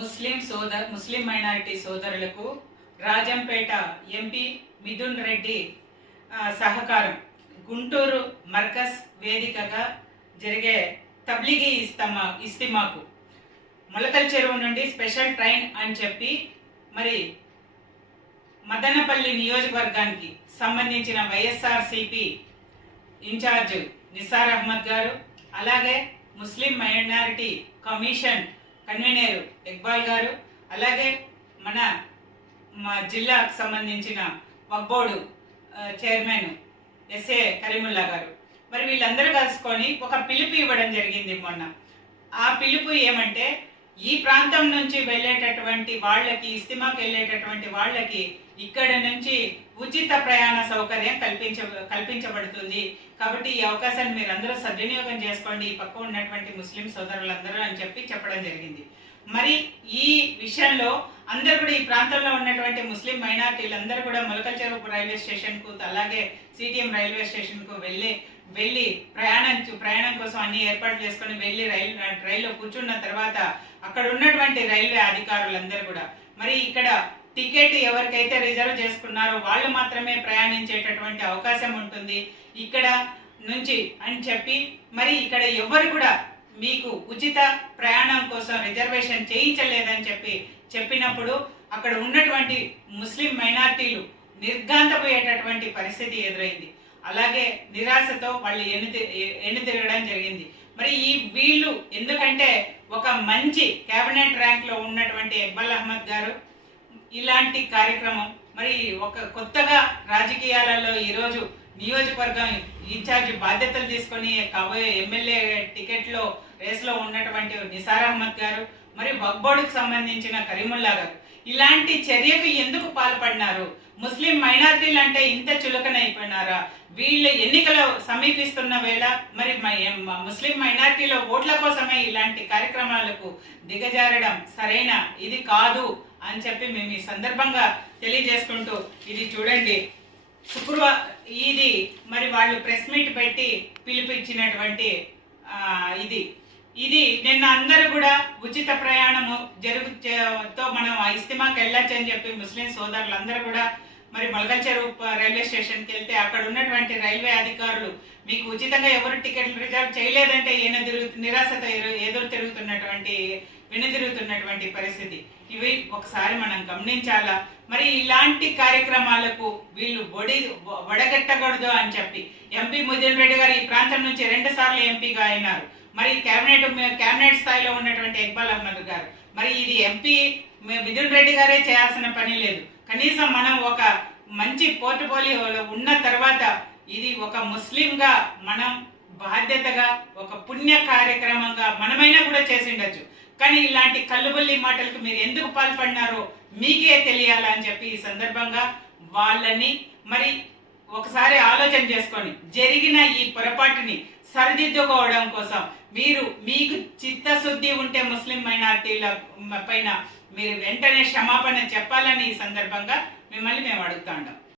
ముస్లిం సోదర్ ముస్లిం minority సోదరులకు Rajampet MP Mithun Reddy సహకారం. గుంటూరు మర్కజ్ వేదికగా జరిగే తబ్లిగీ ఇస్తమా ఇస్తిమాకు. ములకల చెరువు నుండి స్పెషల్ ట్రైన్ అని చెప్పి మరి మదనపల్లి నియోజకవర్గానికి సంబంధించిన వైఎస్ఆర్సిపి ఇన్ఛార్జ్ నిసార్ అహ్మద్ గారు అలాగే Muslim minority commission convener Iqbal గారు అలాగే మన మా జిల్లాకు సంబంధించిన వక్బోర్డు చైర్మన్ ఎస్ఏ కరీముల్లా గారు. మరి వీళ్ళందరూ కలుసుకొని ఒక పిలుపు ఇవ్వడం జరిగింది మొన్న. ఆ పిలుపు ఏమంటే ఈ ప్రాంతం నుంచి వెళ్ళేటటువంటి వాళ్ళకి ఇస్తిమాకి వెళ్ళేటటువంటి వాళ్ళకి ఇక్కడ నుంచి ఉచిత ప్రయాణ సౌకర్యం కల్పించ కల్పించబడుతుంది. కాబట్టి ఈ అవకాశాన్ని మీరందరూ సద్వినియోగం చేసుకోండి. ఈ పక్క ఉన్నటువంటి ముస్లిం సోదరులందరూ అని చెప్పి చెప్పడం జరిగింది. మరి ఈ విషయంలో అందరూ కూడా ఈ ప్రాంతంలో ఉన్నటువంటి ముస్లిం మైనార్టీలందరూ కూడా మొలకల చెరువు రైల్వే స్టేషన్కు అలాగే సిటిఎం రైల్వే స్టేషన్కు వెళ్ళి వెళ్ళి ప్రయాణం ప్రయాణం కోసం అన్ని ఏర్పాట్లు చేసుకుని వెళ్ళి రైలు రైల్లో కూర్చున్న తర్వాత అక్కడ ఉన్నటువంటి రైల్వే అధికారులందరూ కూడా. మరి ఇక్కడ టికెట్ ఎవరికైతే రిజర్వ్ చేసుకున్నారో వాళ్ళు మాత్రమే ప్రయాణించేటటువంటి అవకాశం ఉంటుంది. ఇక్కడ నుంచి అని చెప్పి మరి ఇక్కడ ఎవరు కూడా మీకు ఉచిత ప్రయాణం కోసం రిజర్వేషన్ చేయించలేదని చెప్పి చెప్పినప్పుడు అక్కడ ఉన్నటువంటి ముస్లిం మైనార్టీలు నిర్గాంతపోయేటటువంటి పరిస్థితి ఎదురైంది. అలాగే నిరాశతో వాళ్ళు ఎన్ను ఎన్ను తిరగడం జరిగింది. మరి ఈ వీళ్ళు ఎందుకంటే ఒక మంచి కేబినెట్ ర్యాంక్లో ఉన్నటువంటి ఇక్బల్ అహ్మద్ గారు ఇలాంటి కార్యక్రమం మరి ఒక కొత్తగా రాజకీయాలలో ఈరోజు నియోజకవర్గం ఇన్ఛార్జ్ బాధ్యతలు తీసుకొని కాబోయే ఎమ్మెల్యే టికెట్లో రేస్లో ఉన్నటువంటి నిసార్ అహ్మద్ గారు మరి వక్బోర్డుకు సంబంధించిన కరీముల్లా గారు ఇలాంటి చర్యకు ఎందుకు పాల్పడినారు? ముస్లిం మైనార్టీలు అంటే ఇంత చులకనైపోయినారా? వీళ్ళు ఎన్నికలు సమీపిస్తున్న వేళ మరి ముస్లిం మైనార్టీలో ఓట్ల కోసమే ఇలాంటి కార్యక్రమాలకు దిగజారడం సరైన ఇది కాదు అని చెప్పి మేము ఈ సందర్భంగా తెలియజేసుకుంటూ ఇది చూడండి. శుక్రవారం ఇది మరి వాళ్ళు ప్రెస్ మీట్ పెట్టి పిలిపించినటువంటి ఇది. ఇది నిన్న అందరూ కూడా ఉచిత ప్రయాణము జరుగుతో తో మనం ఇస్తిమాకి వెళ్ళొచ్చు అని చెప్పి ముస్లిం సోదరులందరూ కూడా మరి మొలకల్ చెరువు రైల్వే స్టేషన్కి వెళ్తే అక్కడ ఉన్నటువంటి రైల్వే అధికారులు మీకు ఉచితంగా ఎవరు టికెట్లు రిజర్వ్ చేయలేదంటే ఈయన తిరుగు నిరాశతో ఎదురు తిరుగుతున్నటువంటి వెనుదిరుగుతున్నటువంటి పరిస్థితి. ఇవి ఒకసారి మనం గమనించాలా? మరి ఇలాంటి కార్యక్రమాలకు వీళ్ళు ఒడి వడగట్టకూడదు అని చెప్పి. ఎంపీ ముదిన్ రెడ్డి గారు ఈ ప్రాంతం నుంచి రెండు సార్లు ఎంపీగా అయినారు. మరి కేబినెట్ కేబినెట్ స్థాయిలో ఉన్నటువంటి ఇక్బాల్ అహ్మద్ గారు. మరి ఇది ఎంపీ మిథున్ రెడ్డి గారే చేయాల్సిన పని లేదు. కనీసం మనం ఒక మంచి పోర్ట్ఫోలియోలో ఉన్న తర్వాత ఇది ఒక ముస్లింగా మనం బాధ్యతగా ఒక పుణ్య కార్యక్రమంగా మనమైనా కూడా చేసిండొచ్చు కానీ ఇలాంటి కల్లుబల్లి మాటలకు మీరు ఎందుకు పాల్పడినారో మీకే తెలియాలని చెప్పి ఈ సందర్భంగా వాళ్ళని మరి ఒకసారి ఆలోచన చేసుకొని జరిగిన ఈ పొరపాటుని సరిదిద్దుకోవడం కోసం మీరు మీకు చిత్తశుద్ధి ఉంటే ముస్లిం మైనార్టీల పైన మీరు వెంటనే క్షమాపణ చెప్పాలని ఈ సందర్భంగా మిమ్మల్ని మేము అడుగుతా ఉంటాం